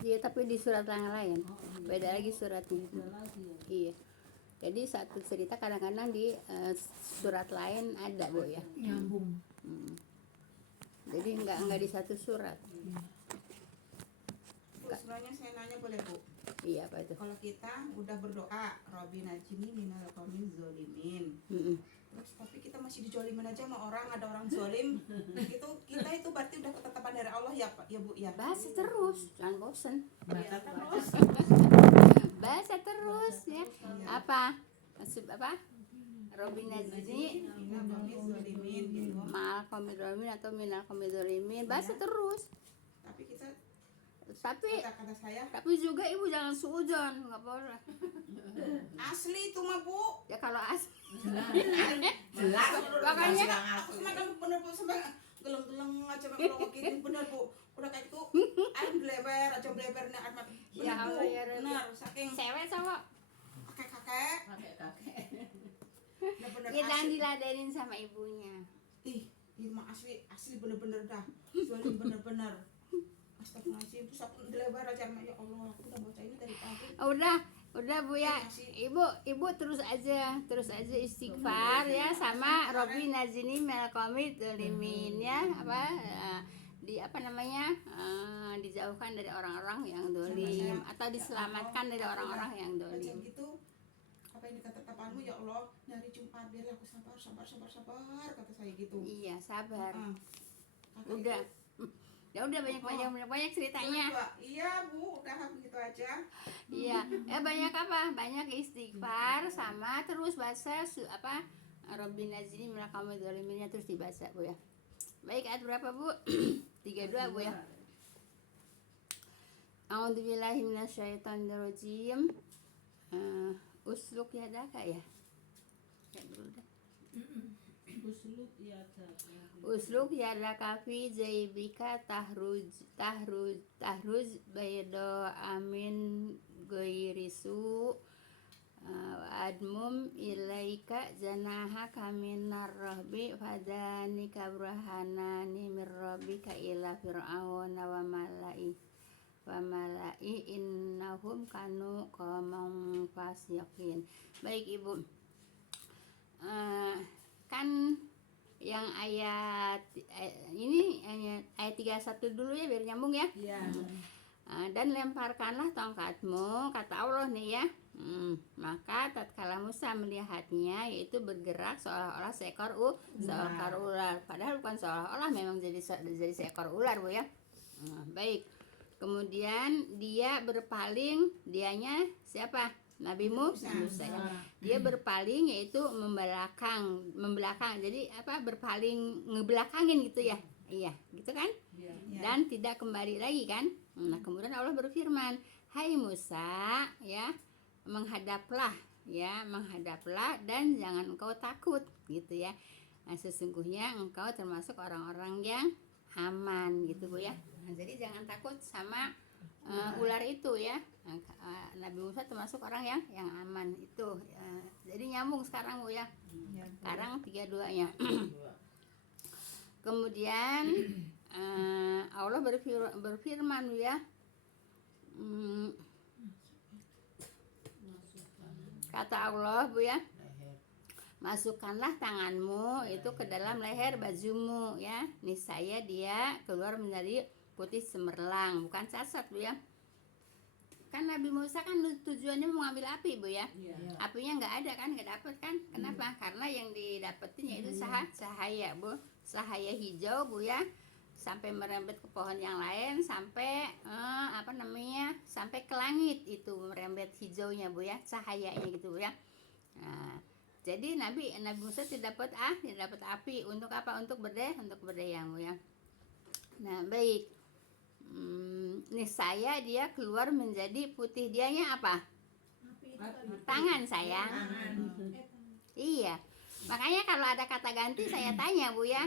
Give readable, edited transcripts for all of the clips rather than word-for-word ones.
Iya, tapi di surat yang lain beda lagi suratnya. Iya, jadi satu cerita kadang-kadang di surat lain ada Bu ya, nyambung. jadi nggak di satu surat. Bu, sebenarnya saya nanya boleh Bu? Iya, apa itu? Kalau kita udah berdoa Robbi najini minal qaumiz zolimin, terus tapi kita masih dijolimin aja sama orang, ada orang zolim, itu kita itu berarti udah ketetapan dari Allah ya Pak, ya Bu ya? Bahasa terus, jangan bosen. Baca terus. Bahasa terus ya. Apa? Maksud apa? Robbi najini Minal qaumiz zolimin gitu. mal komidolimin atau minal komidolimin, bahasa terus. Tapi kita Tapi kata saya juga ibu jangan suujon, nggak boleh. asli itu mah Bu. Ya kalau asli. Jelas. Makanya Aku semakan bener Bu, sampai geleng-geleng aja kalau ngomongin bener Bu. Udah kayak itu air bleber aja blebernya air mati. Ya Allah, ya Rabbi. Bener saking cewek cowok. kakek-kakek. Bener-bener Ya jangan asli. diladenin sama ibunya. Ih, ini mah asli bener-bener dah. Soalnya bener-bener. Astagfirullahaladzim, terus aku dilebar aja ya Allah, aku udah baca ini dari pagi. Udah Bu ya. Ibu terus aja istighfar ya sama Robbi najini minal qaumid dzalimin ya, dijauhkan dari orang-orang yang dolim atau diselamatkan dari orang-orang yang Baca dolim. gitu, apa yang dikatakanmu ya Allah, nyari Jumat biar aku sabar, kata saya gitu. Iya, sabar. Kakak Udah. itu, Ya udah banyak ceritanya. Iya Bu, udah begitu aja. Iya, banyak apa? Banyak istighfar sama terus baca Robbi najini minal qaumid dzalimin terus dibaca Bu ya. Baik, ayat berapa Bu? 32 Bu ya. A'udzubillahi minasyaitonirrajim. Usluk yadaka ya. Ya dulu dah. Usluk yadaka fi jaybika tahruj baydo amin goirisu admum ilaika janaha kaminar rahbi fadanika burhanani mirrabbika ila fir'auna wa malai innahum kanu qauman fasiqin. Baik Ibu, kan yang ayat ini ayat 31 dulu ya biar nyambung ya. Dan lemparkanlah tongkatmu, kata Allah nih ya. Maka tatkala Musa melihatnya, yaitu bergerak seolah-olah seekor ular, padahal bukan seolah-olah, memang jadi seekor ular Bu ya. Baik, kemudian dia berpaling, dianya siapa? Nabi Musa ya. Dia berpaling yaitu membelakang. Jadi berpaling ngebelakangin gitu ya. Iya, gitu kan? Dan tidak kembali lagi kan? Nah, kemudian Allah berfirman, "Hai Musa, ya, menghadaplah dan jangan engkau takut," gitu ya. Nah, sesungguhnya engkau termasuk orang-orang yang aman gitu Bu ya. Nah, jadi jangan takut sama ular itu ya. Nabi Musa termasuk orang yang aman itu. Jadi nyambung sekarang Bu ya. Sekarang 32-nya. Kemudian Allah berfirman Bu ya. Kata Allah Bu ya, masukkanlah tanganmu itu ke dalam leher bajumu ya, niscaya dia keluar menjadi putih cemerlang, bukan cacat Bu ya. Kan Nabi Musa kan tujuannya mau ngambil api Bu ya. Apinya nggak ada kan, nggak dapet kan. Kenapa? Karena yang didapetin yaitu cahaya Bu, cahaya hijau Bu ya, sampai merembet ke pohon yang lain, sampai sampai ke langit itu merembet hijaunya Bu ya, cahayanya gitu Bu ya. Nah, jadi Nabi Musa tidak dapat api untuk apa? Untuk berdaya Bu ya. Nah, baik. Niscaya dia keluar menjadi putih. Dianya apa? Tangan sayang. Iya. Makanya kalau ada kata ganti saya tanya Bu ya.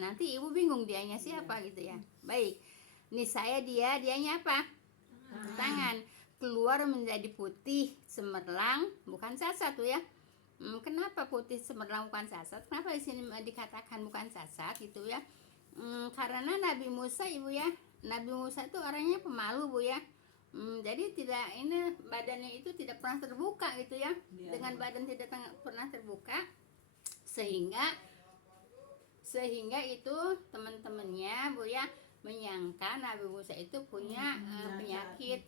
Nanti Ibu bingung dianya siapa gitu ya. Baik. Niscaya dianya apa? Tangan. Keluar menjadi putih cemerlang, bukan cacat Bu ya. Kenapa putih cemerlang bukan cacat? Kenapa di sini dikatakan bukan cacat gitu ya? karena Nabi Musa Ibu ya, Nabi Musa itu orangnya pemalu Bu ya. Jadi tidak ini badannya itu tidak pernah terbuka gitu ya. Dengan badan tidak pernah terbuka sehingga itu teman-temannya Bu ya menyangka Nabi Musa itu punya penyakit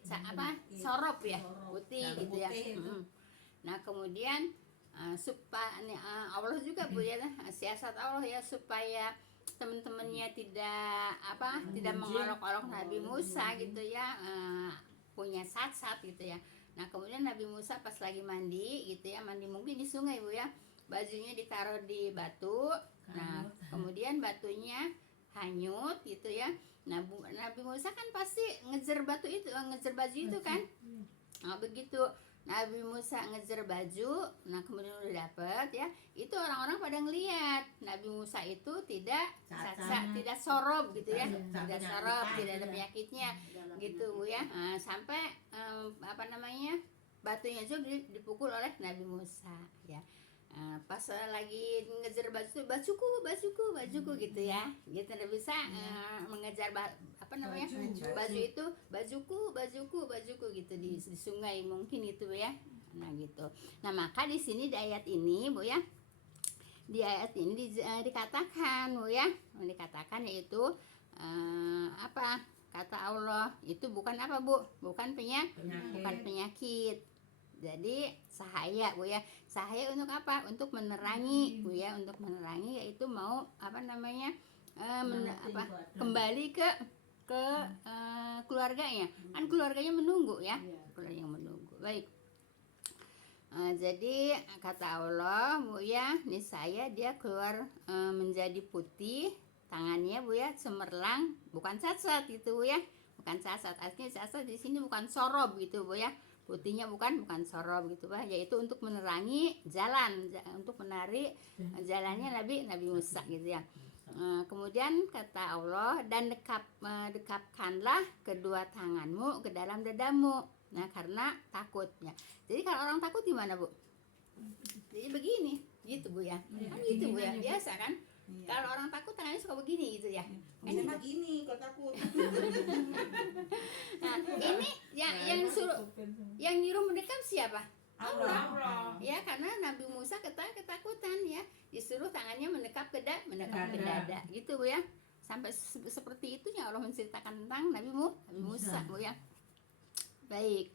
sorop ya, putih gitu ya. Nah kemudian supaya Allah juga Bu ya, siasat Allah ya supaya teman-temannya tidak mengolok-olok Nabi Musa gitu ya, punya sat-sat gitu ya. Nah kemudian Nabi Musa pas lagi mandi gitu ya, mandi mungkin di sungai Bu ya, bajunya ditaruh di batu. Nah kemudian batunya hanyut gitu ya. Nah Nabi Musa kan pasti ngejar baju itu kan. Nah begitu Nabi Musa ngejar baju, nah kemudian udah dapet ya, itu orang-orang pada ngelihat Nabi Musa itu tidak sorop gitu ya, tidak sorop, tidak ada penyakitnya gitu Bu ya. Sampai batunya juga dipukul oleh Nabi Musa ya. Pas lagi ngejar bajuku gitu ya, gitu tidak bisa mengejar baju itu bajuku gitu di sungai mungkin itu ya. Nah gitu. Nah maka di sini di ayat ini Bu ya, di ayat ini dikatakan Bu ya, dikatakan yaitu kata Allah itu bukan apa Bu, bukan penyakit. Jadi sahaya Bu ya, sahaya untuk apa? Untuk menerangi Bu ya, untuk menerangi yaitu mau kembali ke keluarganya, kan keluarganya menunggu ya, keluarganya menunggu. Baik. Jadi kata Allah Bu ya, niscaya dia keluar menjadi putih, tangannya Bu ya cemerlang, bukan cacat gitu Bu ya, bukan cacat. Artinya cacat di sini bukan sorob gitu Bu ya. Putihnya bukan sorob gitu Pak, yaitu untuk menerangi jalan, untuk menarik jalannya Nabi Musa gitu ya. Kemudian kata Allah, dan dekapkanlah kedua tanganmu ke dalam dadamu. Nah karena takutnya. Jadi kalau orang takut gimana Bu? Jadi begini gitu Bu ya, kan gitu Bu ya, biasa kan. Kalau orang takut tangannya suka begini gitu ya. Kan gini kalau takut. Nah, ini yang nyuruh mendekam siapa? Allah. Ya, karena Nabi Musa ketakutan ya. Disuruh tangannya mendekap ke dada gitu Bu ya. Sampai seperti itu yang Allah menceritakan tentang Nabi Musa Bu ya. Baik.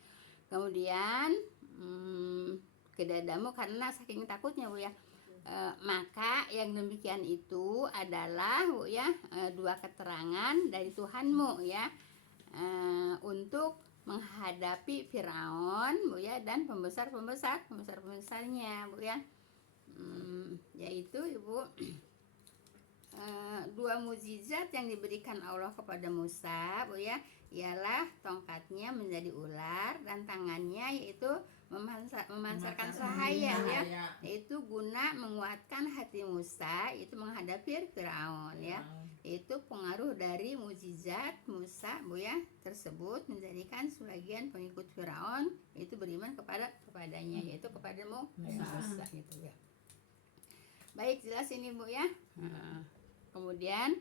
Kemudian ke dadamu karena saking takutnya Bu ya. Maka yang demikian itu adalah Bu ya, dua keterangan dari Tuhanmu ya, untuk menghadapi Firaun Bu ya dan pembesarnya Bu ya, yaitu Ibu dua mukjizat yang diberikan Allah kepada Musa Bu ya, ialah tongkatnya menjadi ular dan tangannya yaitu memancarkan cahaya ya, yaitu guna menguatkan hati Musa itu menghadapi Firaun ya. Itu pengaruh dari mukjizat Musa Bu ya tersebut menjadikan sebagian pengikut Firaun itu beriman kepadanya, yaitu kepada Musa gitu ya. Baik, jelas ini Bu ya. Kemudian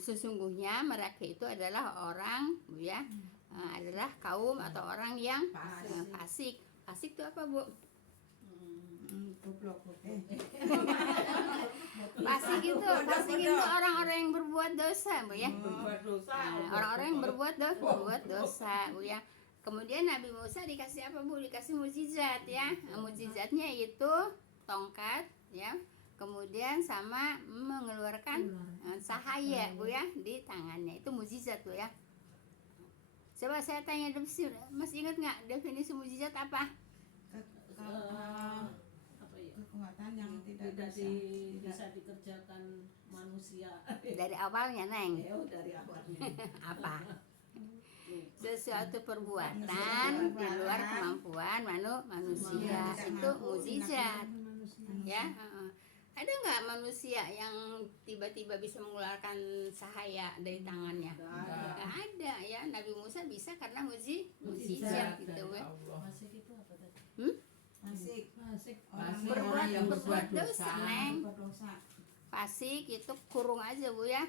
sesungguhnya mereka itu adalah orang Bu ya, adalah kaum atau orang yang fasik. Fasik itu apa Bu? Fasik itu orang-orang yang berbuat dosa Bu ya. Orang-orang yang berbuat dosa Bu ya. Kemudian Nabi Musa dikasih apa Bu? Dikasih mukjizat ya. Mukjizatnya itu tongkat ya. Kemudian sama mengeluarkan cahaya Bu ya di tangannya. Itu mukjizat Bu ya. Coba saya tanya, masih ingat nggak definisi mukjizat apa? Kekuatan yang tidak bisa dikerjakan manusia. Dari awalnya Neng. Dari awalnya. Apa? Sesuatu perbuatan di luar kemampuan manusia. Itu mukjizat. Ya. Ada nggak manusia yang tiba-tiba bisa mengeluarkan cahaya dari tangannya? Nggak ada ya. Nabi Musa bisa karena mukjizat gitu ya. Fasik itu apa tadi? Fasik Berbuat dosa Neng. berdosa. Fasik itu kurung aja Bu ya.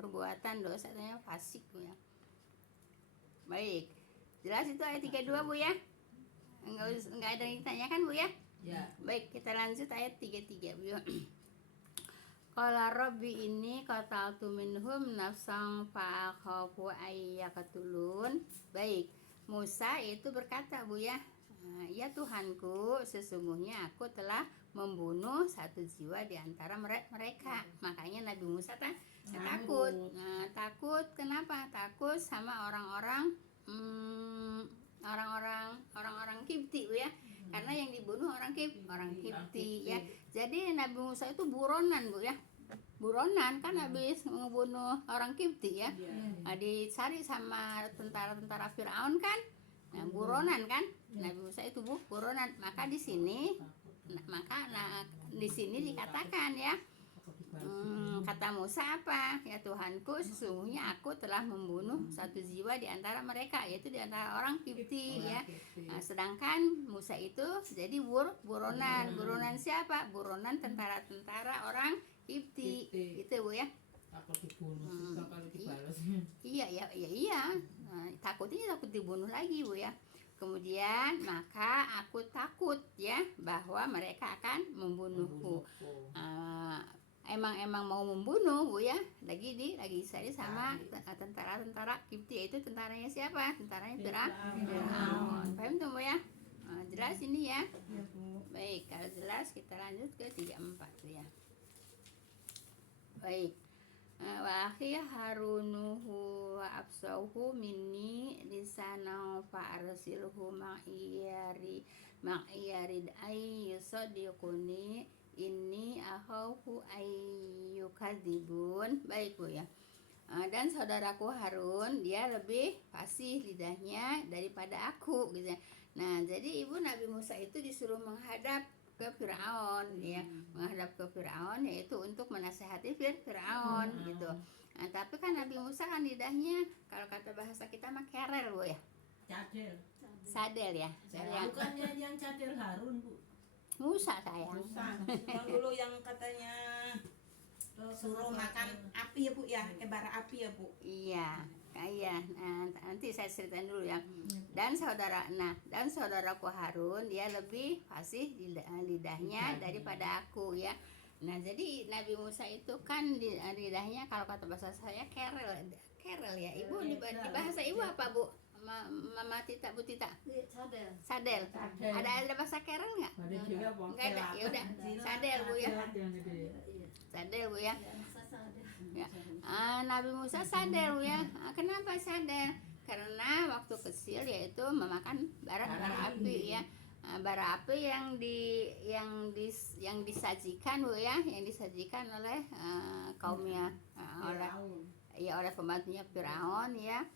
perbuatan dosanya fasik Bu ya. Baik, jelas itu ayat 32 Bu ya. Enggak ada yang ditanyakan Bu ya. Ya. Baik, kita lanjut ayat 33 Bu ya. Qala rabbi ini qataltu minhum nafsan fa'akhafu ayyaqtulun. Baik, Musa itu berkata Bu ya, ya Tuhanku, sesungguhnya aku telah membunuh satu jiwa di antara mereka. Makanya Nabi Musa takut. Nah, takut kenapa? Takut sama orang-orang orang-orang Kipti Bu ya. Karena yang dibunuh orang Kipti ya. Jadi Nabi Musa itu buronan Bu ya. Buronan kan habis membunuh orang Kipti ya. Nah, dicari sama tentara-tentara Firaun kan. Nah, buronan kan. Nabi Musa itu buronan. Maka di sini dikatakan ya. Kata Musa apa? Ya Tuhanku, sesungguhnya aku telah membunuh satu jiwa di antara mereka, yaitu di antara orang Kipti ya. Nah, sedangkan Musa itu jadi buronan. Buronan siapa? Buronan tentara-tentara orang Kipti. Gitu Bu ya. Takut dibunuh, kalau dibalas. Iya. Nah, takut dibunuh lagi Bu ya. Kemudian maka aku takut ya bahwa mereka akan membunuhku. Emang mau membunuh Bu ya. Lagi cari sama tentara-tentara Kipti, yaitu tentaranya siapa? Tentaranya Firaun. Paham tuh Bu ya? Jelas ini ya. Ya Bu. Baik, kalau jelas kita lanjut ke 34 tuh ya. Baik. Wa akhi harunuhu wa absahu minni lisana fa arsilhu ma'iyari ay yusaddiquni inni akhafu ayyukadzibun. Baik Bu ya. Dan saudaraku Harun dia lebih fasih lidahnya daripada aku gitu ya. Nah, jadi ibu Nabi Musa itu disuruh menghadap ke Firaun ya, menghadap ke Firaun yaitu untuk menasehati Firaun gitu. Nah, tapi kan Nabi Musa kan lidahnya kalau kata bahasa kita mah kerel Bu ya. Sadel ya. Bukannya yang cadel Harun Bu. Musa sayang. Yang dulu yang katanya suruh makan api ya Bu ya, bara api ya Bu. Iya. Nah, nanti saya ceritain dulu ya. Dan saudaraku Harun dia lebih fasih lidahnya daripada aku ya. Nah, jadi Nabi Musa itu kan lidahnya kalau kata bahasa saya kerel ya. Ibu di bahasa ibu apa Bu? Mama Tita, Bu Tita. Sadel. Ada bahasa kerel nggak? Nggak ada. Ya udah. Sadel Bu ya. Sadel Bu ya. Ya. Nabi Musa sadel ya. Kenapa sadel? Karena waktu kecil yaitu memakan bara api ya. Bara api yang disajikan Bu ya, yang disajikan oleh kaumnya oleh pembantunya Firaun ya.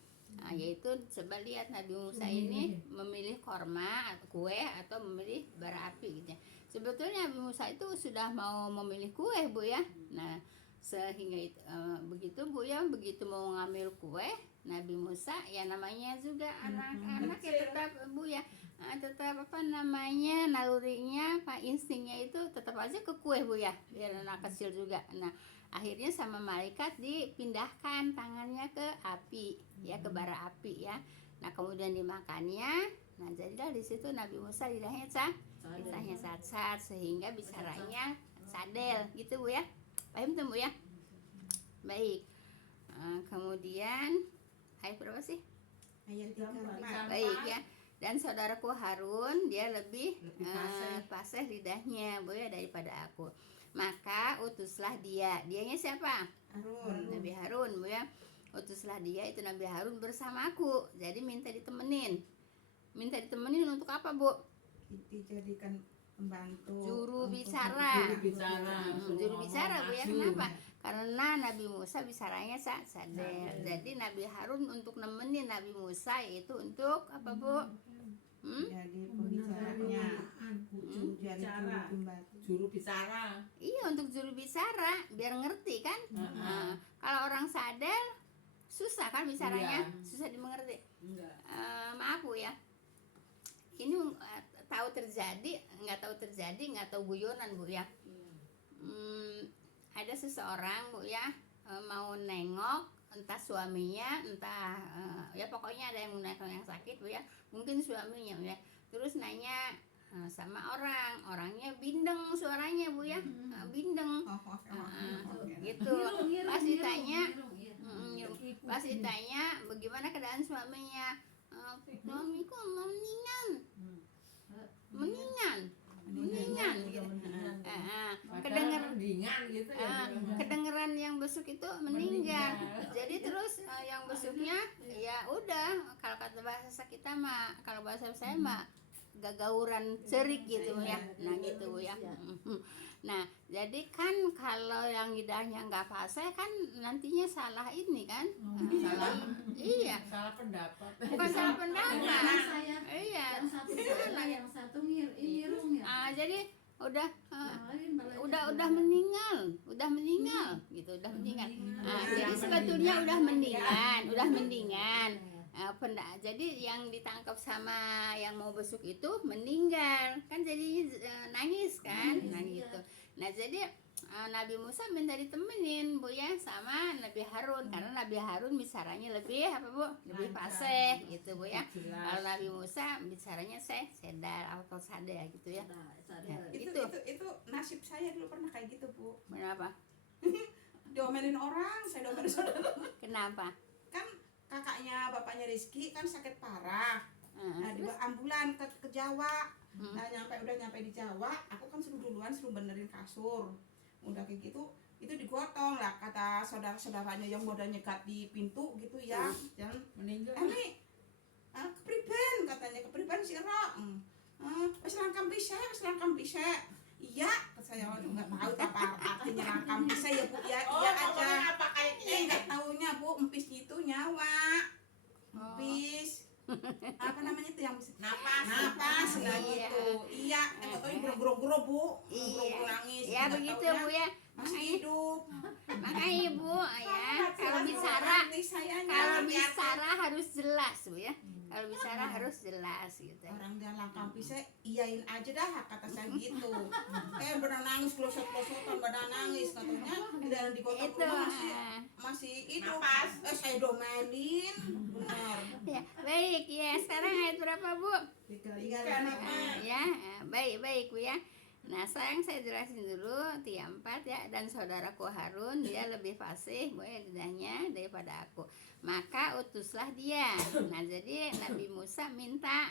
Yaitu coba lihat Nabi Musa ini memilih korma, kue atau memilih bara api gitu ya. Sebetulnya Nabi Musa itu sudah mau memilih kue Bu ya. Nah, sehingga begitu Bu ya, begitu mau ngambil kue Nabi Musa ya namanya juga anak-anak ya tetap Bu ya, tetap nalurinya instingnya itu tetap aja ke kue Bu ya, biar anak kecil juga. Nah, akhirnya sama malaikat dipindahkan tangannya ke api ya, ke bara api ya. Nah, kemudian dimakannya. Nah, jadilah di situ Nabi Musa lidahnya sat sehingga bicaranya sadel gitu Bu ya. Paham tuh Bu ya? Baik. Kemudian ayat berapa sih? Ayat 34. Baik ya. Dan saudaraku Harun dia lebih fasih lidahnya Bu ya daripada aku. Maka utuslah dianya siapa? Harun. Nabi Harun Bu ya. Utuslah dia itu Nabi Harun bersamaku. Jadi minta ditemenin untuk apa Bu? Dijadikan pembantu, Juru bicara Bu ya. Kenapa? Karena Nabi Musa bicaranya sadel. Jadi Nabi Harun untuk nemenin Nabi Musa itu untuk apa Bu? Jadi pembicaranya, Juru bicara. Iya, untuk juru bicara biar ngerti kan. Kalau orang sadel susah kan bicaranya, susah dimengerti. Maaf Bu ya, ini nggak tahu guyonan Bu ya. Ada seseorang Bu ya, mau nengok entah suaminya entah ya pokoknya ada yang nengok yang sakit Bu ya, mungkin suaminya ya, terus nanya sama orangnya bindeng suaranya Bu ya, bindeng. Gitu pas ditanya pas ditanya bagaimana keadaan suaminya, suamiku mendingan gitu. Kedengeran yang besuk itu meninggal. Jadi terus yang besuknya ya udah, kalau kata bahasa kita mah, kalau bahasa saya mah gagauran cerik gitu ya. Nah gitu Bu ya. Nah jadi kan kalau yang lidahnya nggak fase kan nantinya salah ini kan. Salah. Iya. Salah pendapat. Bukan salah pendapat. Saya Iya. yang satu salah, yang satu ngirung ya. Jadi udah Yang lain malah udah meninggal gitu, udah meninggal. Jadi sebetulnya udah mendingan. Jadi yang ditangkap sama yang mau besuk itu meninggal kan, jadi nangis kan, nah gitu. Nah jadi Nabi Musa minta ditemenin Bu ya sama Nabi Harun, karena Nabi Harun bicaranya lebih apa Bu, lebih fasih gitu Bu ya. Kalau Nabi Musa bicaranya sedar atau sada gitu ya. Itu nasib saya dulu pernah kayak gitu Bu. Kenapa? Diomelin orang, saya diomelin saudara. Kenapa? Kan kakaknya bapaknya Rizky kan sakit parah. Nah, Terus? dibawa ambulan ke Jawa. Nah, udah nyampe di Jawa, aku kan suruh benerin kasur. Udah kayak gitu, itu digotong lah kata saudara-saudaranya yang udah nyekat di pintu gitu ya. Jangan Meninggal. ini kepriben katanya, kepriben si Ro. Wis langkam bisa. Iya, saya enggak tahu apa artinya langkam bisa ya Bu ya. Iya aja. Apa kayak Enggak taunya Bu, empis itu nyawa. Empis. Apa namanya itu yang napas lah Iya. gitu. Iya, enggak tahu guro-guro Bu. Guro-guro nangis. Ya Nggak begitu taunya Bu ya. masih hidup. Makanya Ibu ya, kalau bicara harus jelas Bu ya. Kalau bicara harus jelas gitu. Orang dia langkam bisa iyain aja dah kata saya gitu. Benar nangis klosot-klosotan badan nangis katanya dan digotong Itu rumah masih hidup. Saya domelin benar. ya, baik ya. Sekarang ayat berapa Bu? Tiga Ya, baik Bu ya. Nah, sekarang saya jelasin dulu 4 ya. Dan saudaraku Harun dia lebih fasih Bu ya lidahnya daripada aku. Maka utuslah dia. Nah, jadi Nabi Musa minta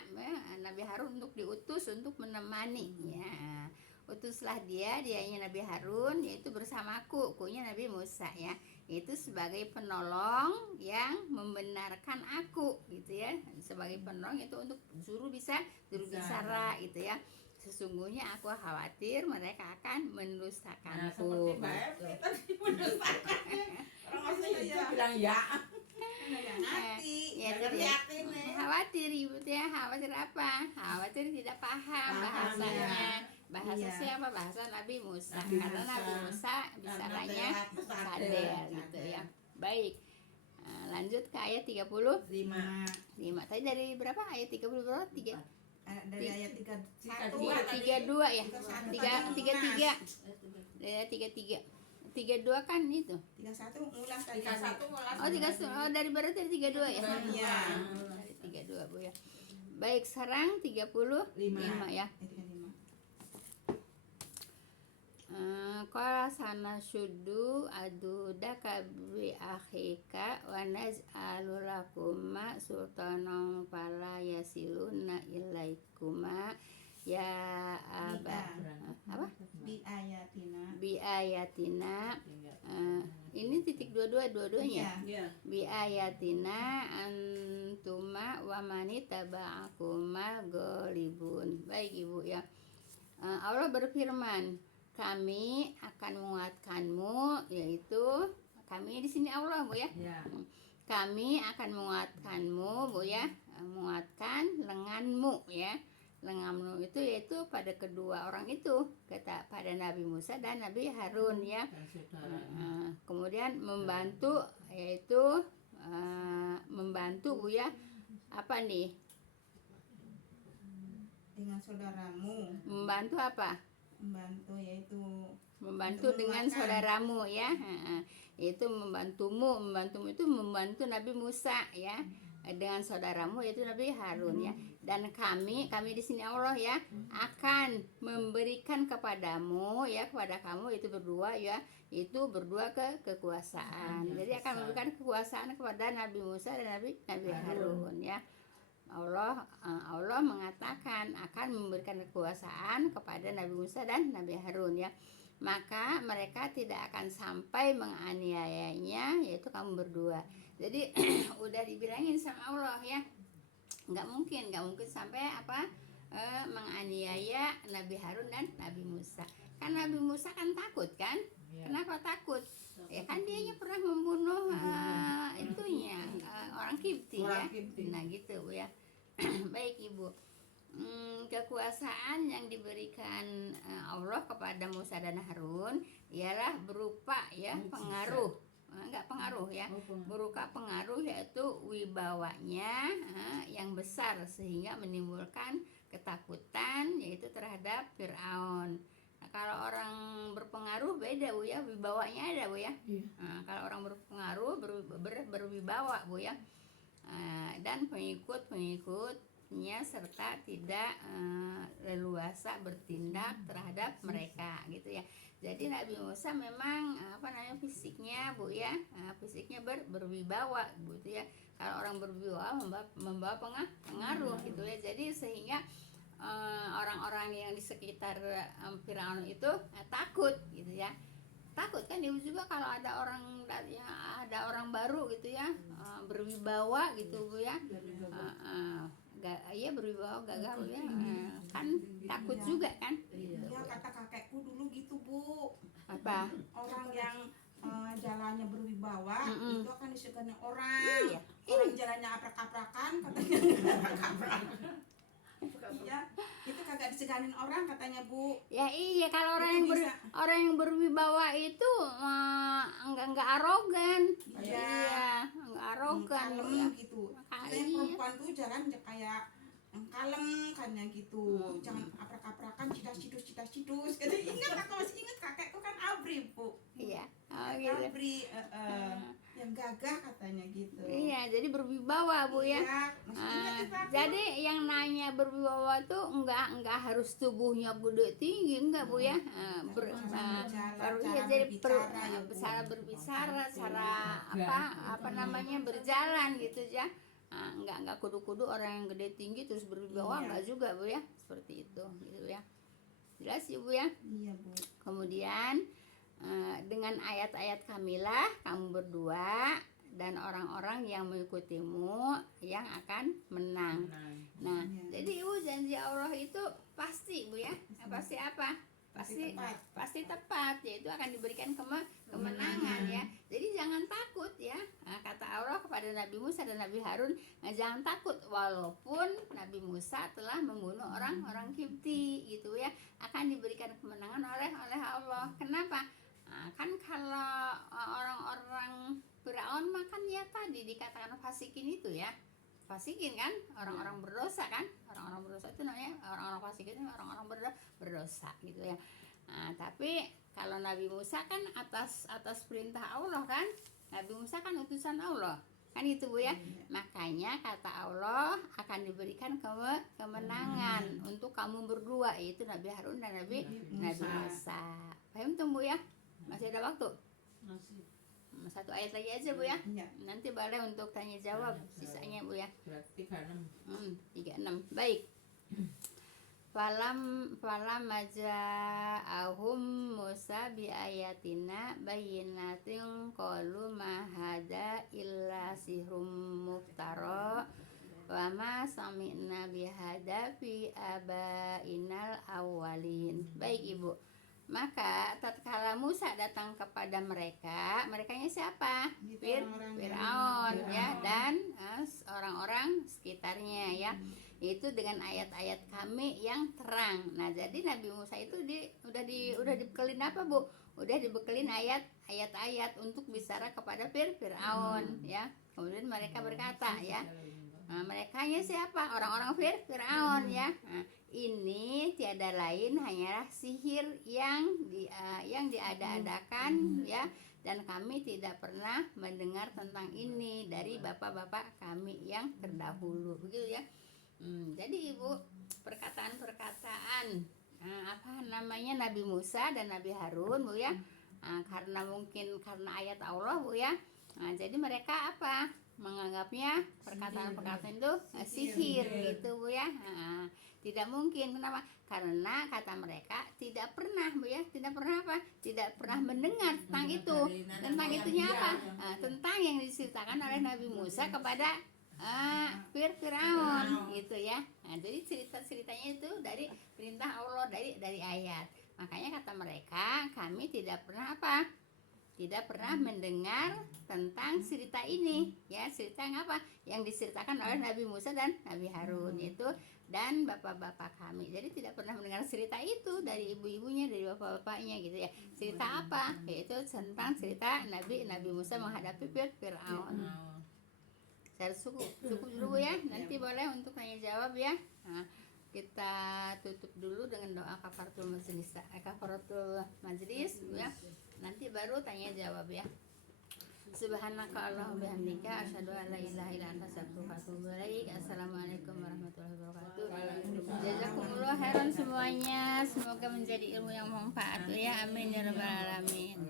Nabi Harun untuk diutus untuk menemani ya. Utuslah dianya Nabi Harun, yaitu bersamaku, kunya Nabi Musa ya. Itu sebagai penolong yang membenarkan aku gitu ya. Sebagai penolong itu untuk suruh bicara gitu ya. Sesungguhnya aku khawatir mereka akan mendustakanku. Seperti Mbak gitu. Evi tadi mendustakan. Orang masih itu bilang ya. Ya, jadi khawatir Ibu ya, khawatir apa? Khawatir tidak paham bahasanya. Bahasa siapa? Bahasa Nabi Musa. Karena Nabi Musa bicaranya sadar gitu ya. Baik. Lanjut ke ayat 35. Tadi dari berapa? Ayat 30 berapa? 3 dari ayat 31 32 ya. 33. Dari 33. 32 kan itu. 31 ngulas tadi. 31 ngulas. Oh, 31. Oh, dari berarti dari 32 ya. Iya. Dari 32 Bu ya. Baik, sekarang 35 ya. 35. Qala sana syuddu adudaka bi akhika wa naj'alu lakuma sultanan fala yasiluna ilaikuma ya apa bi ayatina ini titik dua-duanya bi ayatina antuma wa mani taba'akuma ghalibun. Baik Ibu ya. Allah berfirman, kami akan menguatkanmu, yaitu kami di sini Allah Bu ya. Kami akan menguatkanmu Bu ya, menguatkan lenganmu ya. Lenganmu itu yaitu pada kedua orang itu, kata pada Nabi Musa dan Nabi Harun ya. Kemudian membantu, yaitu membantu Bu ya. Apa nih? Dengan saudaramu. Membantu apa? Membantu yaitu membantu dengan menguatkan. saudaramu ya. Itu membantumu itu membantu Nabi Musa ya, dengan saudaramu yaitu Nabi Harun ya. Dan kami di sini Allah ya akan memberikan kepadamu ya, kepada kamu itu berdua ya, itu berdua kekuasaan. Jadi akan memberikan kekuasaan kepada Nabi Musa dan Nabi Harun ya. Allah mengatakan akan memberikan kekuasaan kepada Nabi Musa dan Nabi Harun ya. Maka mereka tidak akan sampai menganiayanya, yaitu kamu berdua. Jadi udah dibilangin sama Allah ya, nggak mungkin sampai menganiaya Nabi Harun dan Nabi Musa. Kan Nabi Musa kan takut kan? Kenapa takut? Ya kan dianya pernah membunuh orang Kipti ya. Nah gitu Bu ya. Baik Ibu. Kekuasaan yang diberikan Allah kepada Musa dan Harun ialah berupa ya pengaruh, enggak pengaruh ya, berupa pengaruh yaitu wibawanya yang besar sehingga menimbulkan ketakutan yaitu terhadap Firaun. Nah, kalau orang berpengaruh beda Bu ya, wibawanya ada Bu ya. Kalau orang berpengaruh berwibawa Bu ya, dan pengikutnya serta tidak leluasa bertindak terhadap mereka gitu ya. Jadi Nabi Musa memang fisiknya Bu ya, fisiknya berwibawa gitu ya. Kalau orang berwibawa membawa pengaruh gitu ya. Jadi sehingga orang-orang yang di sekitar Firaun itu takut gitu ya. Takut kan Ibu juga kalau ada orang baru gitu ya, berwibawa gitu Bu ya. Iya berwibawa gagal ya, kan takut juga kan. Ya kata kakekku dulu gitu Bu. Apa? Orang yang jalannya berwibawa itu akan disegani orang. Iya. Orang jalannya aprak-aprakan katanya aprak-aprak. Iya, itu kagak diseganin orang katanya Bu. Ya iya, kalau Itu orang yang berwibawa itu enggak arogan. Iya. Enggak arogan kalem ya. gitu. Makanya. Saya perempuan tuh jalan kayak yang kalem kannya gitu. Jangan aprak-aprakan, cidas-cidus. Gitu. Ingat, aku masih ingat kakekku kan abri Bu. Iya. Oh gitu. Abri yang gagah katanya gitu. Iya, jadi berwibawa Bu ya. Iya, masih ingat itu aku. Jadi yang nanya berwibawa tuh enggak harus tubuhnya gede tinggi enggak Bu ya. Jadi cara berbicara, cara berjalan gitu ya. Enggak kudu-kudu orang yang gede tinggi terus berwibawa enggak juga Bu ya. Seperti itu gitu ya. Jelas Ibu ya? Iya Bu. Kemudian dengan ayat-ayat kamilah kamu berdua dan orang-orang yang mengikutimu yang akan menang. Nah, jadi Ibu janji Allah itu pasti Bu ya. Pasti apa? Pasti tepat, yaitu akan diberikan kemenangan ya. Jadi jangan takut ya. Kata Allah kepada Nabi Musa dan Nabi Harun, jangan takut walaupun Nabi Musa telah membunuh orang-orang Kipti gitu ya, akan diberikan kemenangan oleh Allah. Kenapa? Kan kalau orang-orang Firaun makan ya tadi dikatakan fasikin itu ya. Fasikin kan orang-orang berdosa kan, orang-orang berdosa itu namanya orang-orang fasikin, orang-orang berdosa gitu ya. Tapi kalau Nabi Musa kan atas perintah Allah kan, Nabi Musa kan utusan Allah kan itu Bu ya. Makanya kata Allah akan diberikan kemenangan untuk kamu berdua, yaitu Nabi Harun dan Nabi Musa. Paham tuh Bu ya? Masih ada waktu? Masih. Satu ayat lagi aja Bu ya. Iya. Nanti boleh untuk tanya jawab sisanya Bu ya. Berarti 36. 36. Baik. Falam maja'ahum Musa bi ayatina bayyinatin qalu ma hada illa sihrum muftara wa ma sami'na bihada fi abainal awwalin. Baik Ibu. Maka tatkala Musa datang kepada merekanya siapa? Firaun ya, dan orang-orang sekitarnya ya. Itu dengan ayat-ayat kami yang terang. Nah, jadi Nabi Musa itu udah dibekelin apa Bu? Udah dibekelin ayat-ayat untuk bicara kepada Firaun ya. Kemudian mereka berkata ya, Nah, merekanya siapa? Orang-orang Fir'aun ya. Nah, ini tiada lain hanyalah sihir yang diada-adakan ya, dan kami tidak pernah mendengar tentang ini dari bapak-bapak kami yang terdahulu, begitu ya. Jadi Ibu, perkataan-perkataan apa namanya Nabi Musa dan Nabi Harun Bu ya, karena mungkin karena ayat Allah Bu ya. Jadi mereka apa? Menganggapnya perkataan-perkataan itu sihir gitu Bu ya. Tidak mungkin, kenapa? Karena kata mereka tidak pernah Bu ya, tidak pernah apa? Tidak pernah mendengar tentang itu. Tentang itunya apa? Tentang yang diceritakan oleh Nabi Musa kepada Fir'aun gitu ya. Nah, jadi cerita-ceritanya itu dari perintah Allah, dari ayat. Makanya kata mereka, kami tidak pernah apa? Tidak pernah mendengar tentang cerita ini ya, cerita yang apa? Yang diceritakan oleh Nabi Musa dan Nabi Harun itu, dan bapak-bapak kami. Jadi tidak pernah mendengar cerita itu dari ibu-ibunya, dari bapak-bapaknya gitu ya. Cerita apa? Yaitu tentang cerita Nabi Musa menghadapi Fir'aun. Saya cukup dulu ya, nanti boleh untuk tanya jawab ya. Nah, kita tutup dulu dengan doa kafaratul majlis ya. Nanti baru tanya jawab ya. Subhanaka Allahumma bihamdika asyhadu an la ilaha illa anta astaghfiruka wa atubu ilaik. Assalamualaikum warahmatullahi wabarakatuh. Jazakumullah khairan semuanya. Semoga menjadi ilmu yang bermanfaat ya. Amin ya rabbal alamin.